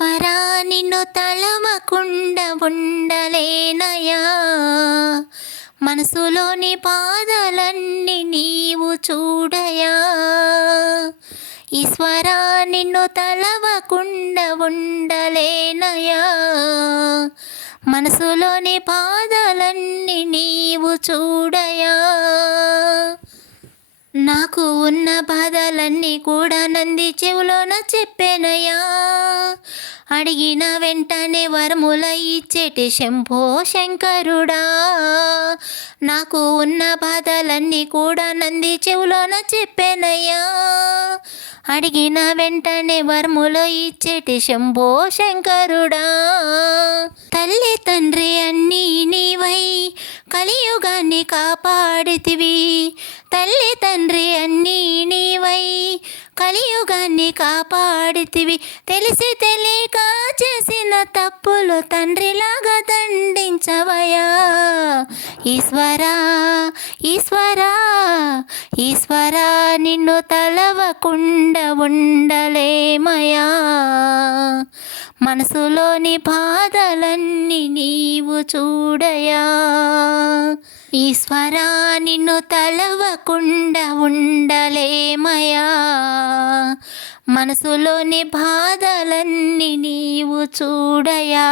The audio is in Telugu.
ఈశ్వరా నిన్ను తలవకుండా ఉండలేనయా, మనసులోని బాధలన్నీ నీవు చూడయా. ఈశ్వరా నిన్ను తలవకుండా ఉండలేనయా, మనసులోని బాధలన్నీ నీవు చూడయా. నాకు ఉన్న బాధలన్నీ కూడా నంది చెవులోన చెప్పేనయ్యా, అడిగిన వెంటనే వరముల ఇచ్చేటి శంభో శంకరుడా. నాకు ఉన్న బాధలన్నీ కూడా నంది చెవులోన చెప్పేనయ్యా, అడిగిన వెంటనే వరములో ఇచ్చేటి శంభో శంకరుడా. తల్లి తండ్రి అన్నీ నీవై కలియుగాన్ని కాపాడితివి, తల్లి తండ్రి అన్నీ నీవై కలియుగాన్ని కాపాడితివి. తెలిసి తెలియక చేసిన తప్పులు తండ్రిలాగా దండించవయా. ఈశ్వరా ఈశ్వరా ఈశ్వరా నిన్ను తలవకుండా ఉండలేమయా, మనసులోని బాధలన్నీ నీవు చూడయా. ఈశ్వరా నిన్ను తలవకుండా ఉండలేమయా, మనసులోని బాధలన్నీ నీవు చూడయా.